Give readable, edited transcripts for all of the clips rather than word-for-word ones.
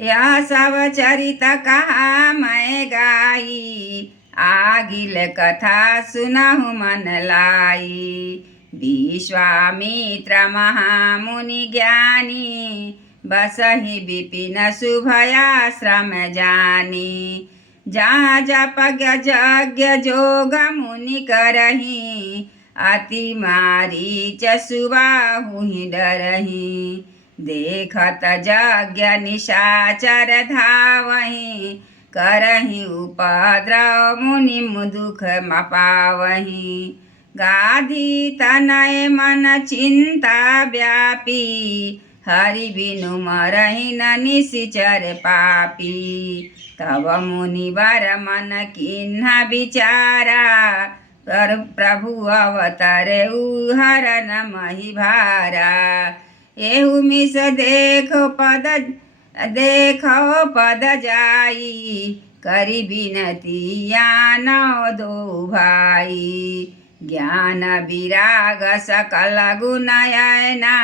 यह सब चरित कहा मैं गाई, आगिल कथा सुनहु मन लाई। विश्वामित्र महामुनि ज्ञानी, बसहि विपिन शुभयाश्रम जानी। जहाँ जप यज्ञ जोग मुनि करही, अति मारीच सुबाहुहि डरही। देखत यज्ञ निशाचर धावही, करही उपद्रव मुनि दुख पावही। गाधी तनय मन चिंता व्यापी, हरि बिनु मरहि न निशिचर पापी। तब मुनिवर मन किन्ह विचारा, प्रभु अवतरे हरन मही भारा। एहु मिस देखो पद जाई, करी बिनती यानव दो भाई। ज्ञान विराग सकल गुण ऐना,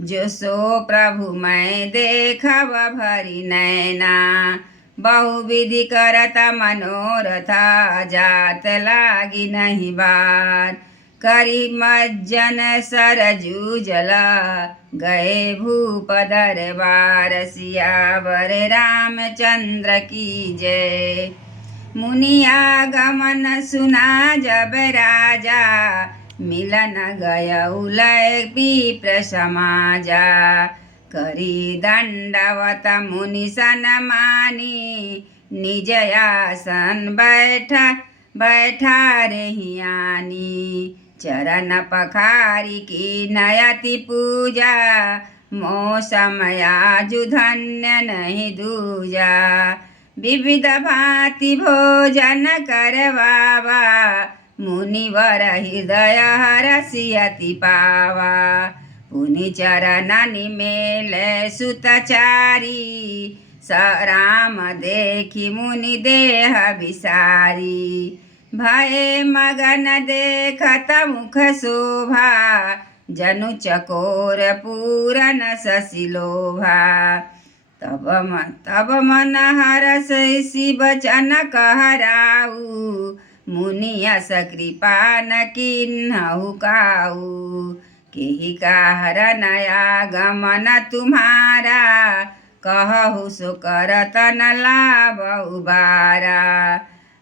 जो सो प्रभु मैं देखब भरी नैना। बहुविधि करत मनोरथ, जात लागी नहीं बार। करी मज्जन सरजू जल, गए भूप दरबार। सियावर रामचंद्र की जय। मुनिया गमन सुना जब राजा, मिलन गय उलय विप्र समाजा। करी दंडवत मुनि सन मानी, निज आसन बैठा रहियानी। चरण पखारी की नयति पूजा, मौसमयाजु धन्य नहीं दूजा। विविध भांति भोजन करवावा, मुनिवर हृदय हरसियति पावा। पुनि चरण निमेल सुतचारी, राम देखी मुनि देह विसारी। भय मगन देखत मुख शोभा, जनु चकोर पूरन शशिलोभा। तब मन हरस शिव वचन कहराऊ, मुनि अस कृपा न किन्हु काऊ। केहि कहर नया गमन तुम्हारा, कहु सो करत न लाभ उबारा।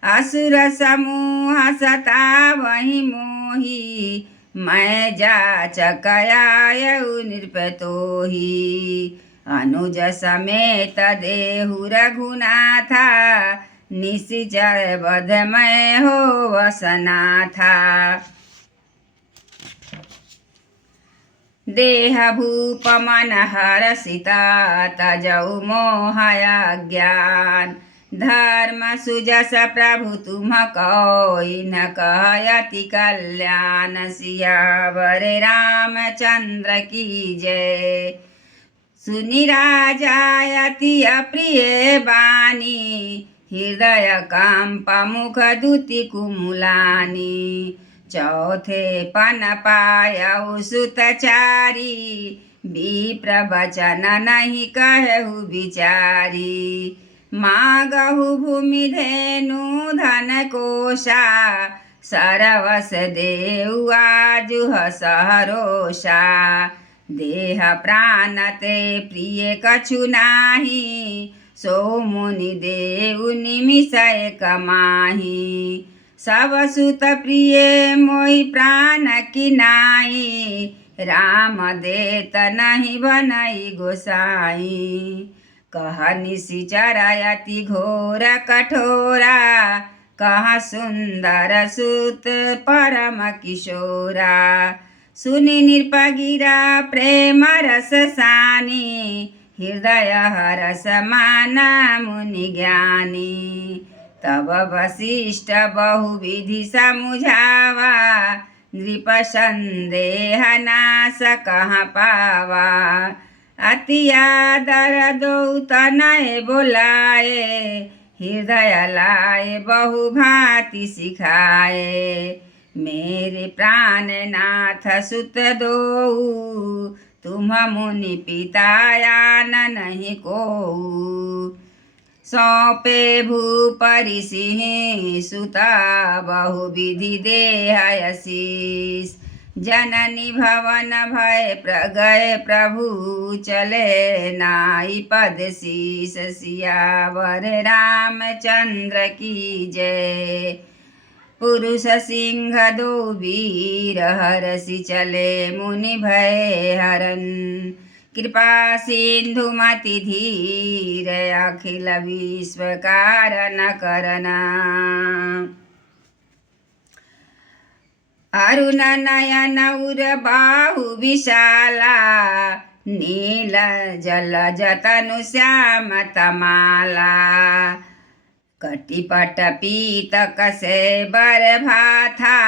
असुर समूह सतावहि मोहि, मैं जाचक आयउ नृपतोहि। अनुज समेत देहु रघुनाथा, निशिचर बध मैं हो वसनाथा। देह भूप मन हरसिता, तजौ मोहया ज्ञान। धर्म सुजस प्रभु तुम कोई, न कहयति कल्याण। सियावर रामचंद्र की जय। सुनि राजा अति अप्रिय बानी, हृदय कंप मुख दुति कुमुलानी। चौथे पन पायउ सुतचारी, विप्र वचन नहीं कहु विचारी। मागहु भूमि धेनु धन कोशा, सरवस देउ आजु सहरोषा। देह प्राण ते प्रिय कछु नाही, सो मुनि देउ निमिषय कमाही। सब सुत प्रिय मोहि प्राण की नाई, राम देत नहीं बनई गोसाई। कह निशिचर अति घोर कठोरा, कह सुंदर सुत परम किशोरा। सुनि नृपगिरा प्रेम रस सानी, हृदय हरस माना मुनि ज्ञानी। तब वशिष्ठ बहुविधि समुझावा, नृप संदेह नाश कहाँ पावा। अति आदर दो तनय बोलाए, हृदय लाए बहु भांति सिखाए। मेरे प्राणनाथ सुत दोऊ, तुम मुनि पिता यान नहीं कोऊ। सौंपे भूपरि सिंह सुता बहुविधि देह आशीष। जननी भवन भय गए प्रभु चले नाई पद शीस। सियावर रामचंद्र की जय। पुरुष सिंह दो वीर हरषि चले मुनि भय हरन। कृपा सिंधु मति धीर अखिल विश्व कारण करना। अरुण नयन उर बाहु विशाला नील जल जतनु श्याम तमाला। कटिपट पीतक से बर भाथा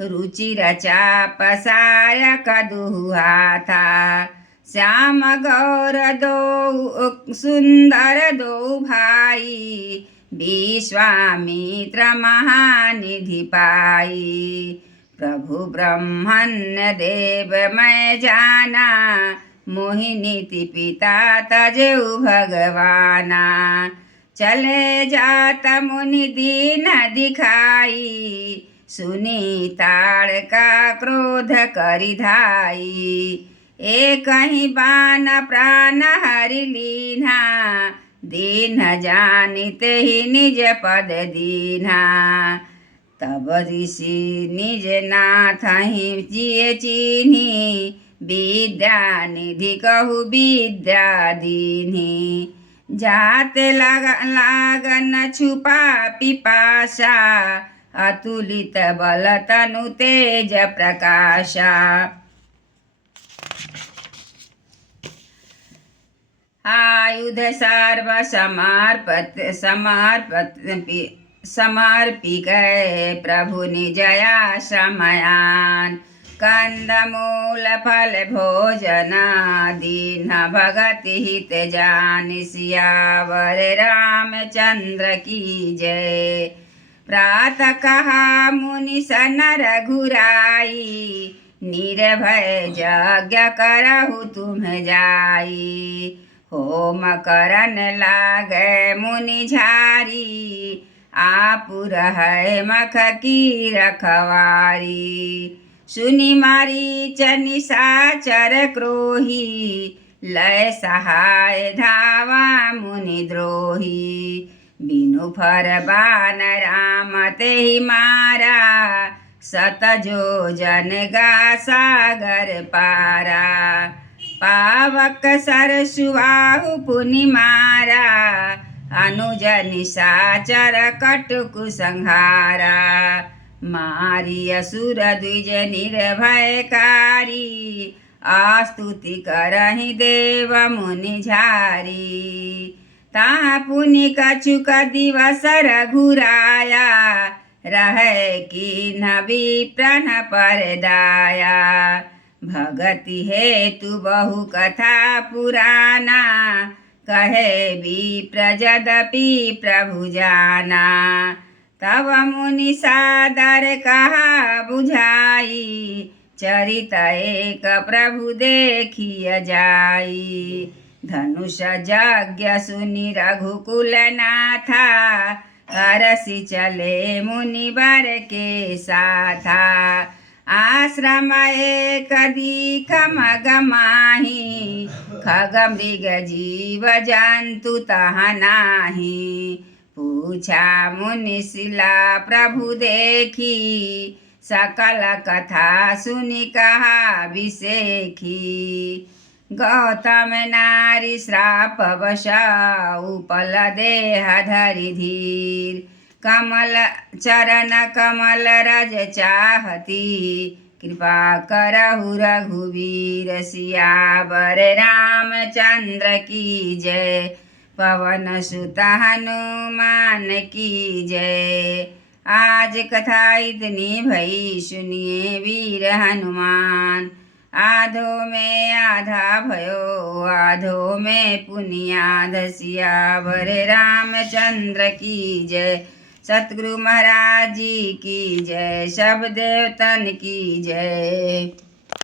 रुचिर चाप सायक दुहाथा। श्याम गौर दो सुंदर दो भाई विश्वामित्र महानिधि पाई। प्रभु ब्रह्मण्य देव मैं जाना मोहिनीति पिता तजेउ भगवाना। चले जात मुनि दीन दिखाई सुनी ताड़का क्रोध करि धाई। एक ही बान प्राण हरि लीन्हा दीन जानिते ही निज पद दीन्हा। तब ऋषि निज नाथ ही जिय चिन्ही विद्या निधि कहु विद्या दीन्ही। जाते लागन छुपा पिपाशा अतुलित बल तनु तेज प्रकाशा। आयुध सर्व समर्पिक प्रभु निजया श्रमयान। कंदमूल फल भोजन दीन भगति हित जान। सियावर रामचंद्र की जय। प्रातः कहा मुनि सन रघुराई निर्भय यज्ञ करहु तुम जाई। होम करन लागे मुनि झारी आपुर है मख की रखवारी। सुनि मारीच निशाचर क्रोही लय सहाय धावा मुनि द्रोही। बिनु फर बान राम तेहि मारा सत जो जन गा सागर पारा। पावक सरसुआहु पुनि मारा अनुज निशाचर कटुकु संहारा। मारी असुर द्विज निर्भयकारी आस्तुति करहि देव मुनि झारी। ताहा पुनि कछुक दिवस रघुराया रहे कीन्ह विप्रन पर दाया। भगति हेतु बहु कथा पुराना कहे विप्र यद्यपि प्रभु जाना। तब मुनि सादर कहा बुझाई चरित एक प्रभु देखिय जाई। धनुष यज्ञ सुनि रघुकुल नाथा हरषि चले मुनि वर के साथा। आश्रम एक दीख मग माही खग मृग जीव जंतु तह नाही। पूछा मुनि शिला प्रभु देखी सकल कथा सुनि कहा विसेखी। गौतम नारी श्राप वशा उपल देह धरि धीर। कमल चरण कमल रज चाहती कृपा करहु रघुवीर। सियावर रामचंद्र की जय। पवन सुत हनुमान की जय। आज कथा इतनी भई सुनिए वीर हनुमान। आधो में आधा भयो आधो में पुनियाध। सियावर रामचंद्र की जय। सतगुरु महाराज जी की जय। सब देवतन की जय।